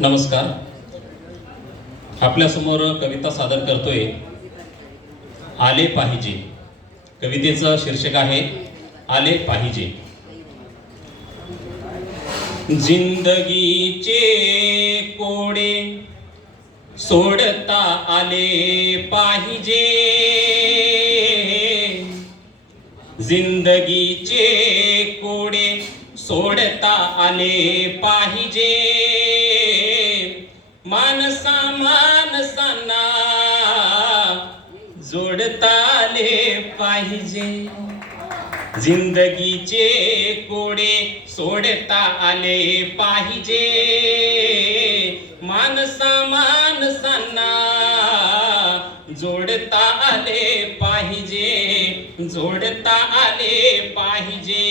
नमस्कार. आपल्यासमोर कविता सादर करतोय आले पाहिजे. कवितेचं शीर्षक आहे आले पाहिजे. जिंदगीचे कोडे सोडता आले पाहिजे. जिंदगीचे कोडे सोडता आले पाहिजे. माणसा माणसांना जोडता आले पाहिजे. जिंदगीचे कोडे सोडता आले पाहिजे. माणसा मान जोडता आले पाहिजे जोडता आले पाहिजे.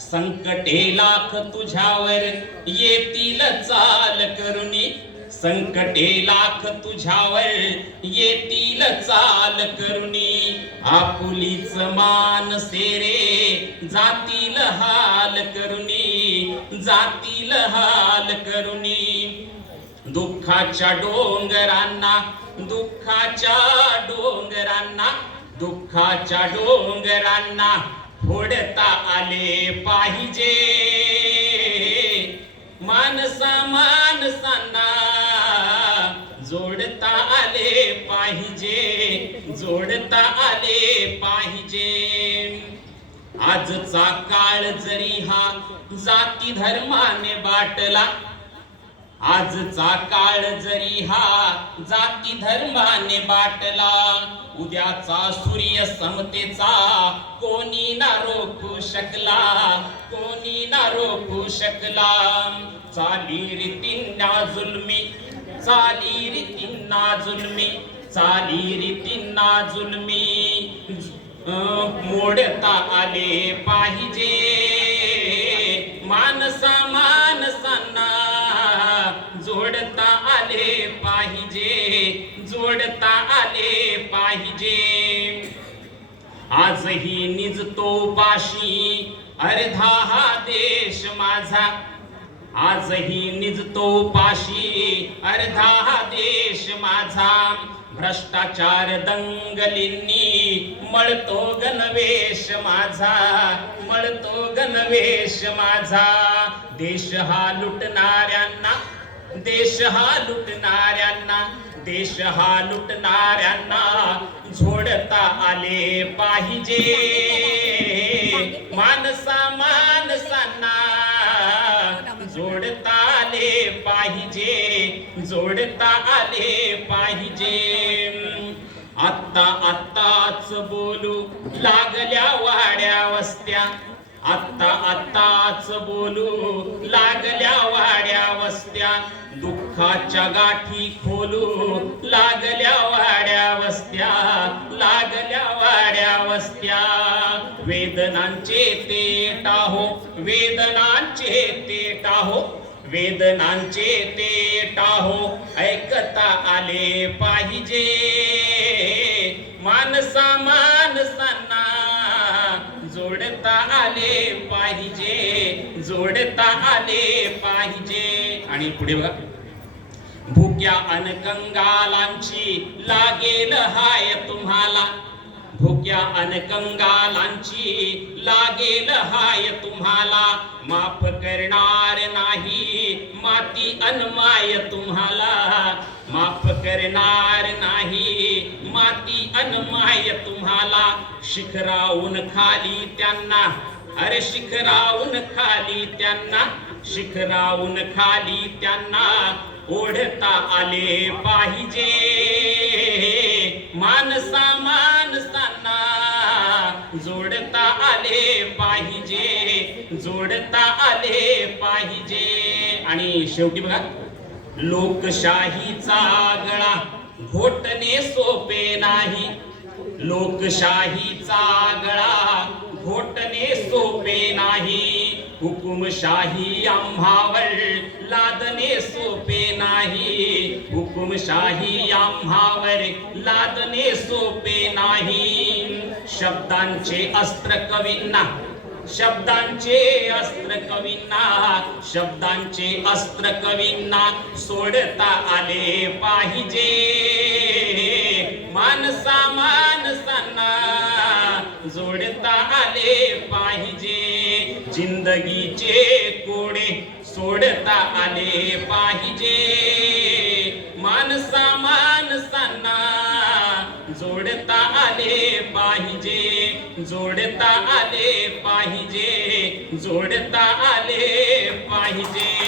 संकटे लाख तुझ्यावर येतील चाल करुणी संकटे लाख तुझ्यावर येतील चाल करुणी आपुलीच मान सेरे जातील हाल करुणी जातील हाल करुणी दुःखाच्या डोंगरांना दुःखाच्या डोंगरांना दुःखाच्या डोंगरांना फोडता आले पाहिजे. माणसा माणसांना जोडता आले पाहिजे जोडता आले पाहिजे. आजचा काळ जरी हा जाती धर्माने बाटला आजचा काळ जरी हा जाती धर्माने बाटला उद्याचा सूर्य समतेचा कोणी ना रोखू शकला कोणी ना रोखू शकला. चाली रीतींना जुलमी चाली रीतींना जुलमी चाली रीतींना जुलमी. मोडता आले पाहिजे. पाहिजे जोडता आले पाहिजे. आजही निजतो पाशी अर्धा हा देश माझा. आजही निजतो पाशी अर्धा हा देश माझा. भ्रष्टाचार दंगलींनी मळतो गणवेश माझा मळतो गणवेश माझा. देश हा लुटणाऱ्यांना देश हा लुटणाऱ्यांना देश हा लुटणाऱ्यांना झोडता आले पाहिजे. माणसा माणसांना जोडता आले पाहिजे जोडता आले पाहिजे. आत्ता आत्ताच बोलू लागल्या वाड्या वस्त्या. आत्ता आत्ताच बोलू लागल्या वाड्या वस्त्या. दुःखाच्या गाठी खोलू लागल्या वाड्या वस्त्या लागल्या वाड्या वस्त्या. वेदनांचे ते टाहो वेदनांचे ते टाहो वेदनांचे ते टाहो. ऐकता आले पाहिजे. माणसा माणसांना जोडता आले पाहिजे जोडता आले पाहिजे. आणि पुढे बघा. भुक्या अनकंगालांची लागेल हाय तुम्हाला. भुक्या अनकंगालांची लागेल हाय तुम्हाला. माफ करणार नाही माती अनमाय तुम्हाला. माफ करणार नाही माती अनमाय तुम्हाला. शिखराहून खाली त्यांना अरे शिखराहून खाली त्यांना. शिखराहून खाली त्यांना ओढता आले पाहिजे. माणसा माणसांना जोडता आले पाहिजे. जोडता आले पाहिजे. आणि शेवटी बघा लोकशाहीचा गळा घोटणे सोपे नाही. लोकशाहीचा गळा घोटणे सोपे नाही. हुकुमशाही आम्हावर लादणे सोपे नाही. हुकुमशाही आम्हावर लादणे सोपे नाही. शब्दांचे अस्त्र कवींना शब्दांचे अस्त्र कवींना शब्दांचे अस्त्र कवींना सोडता आले पाहिजे. माणसा माणसांना जोडता आले पाहिजे. जिंदगीचे कोडे सोडता आले पाहिजे. माणसा माणसांना जोडता आले पाहिजे. जोडता आले पाहिजे. जोडता आले पाहिजे.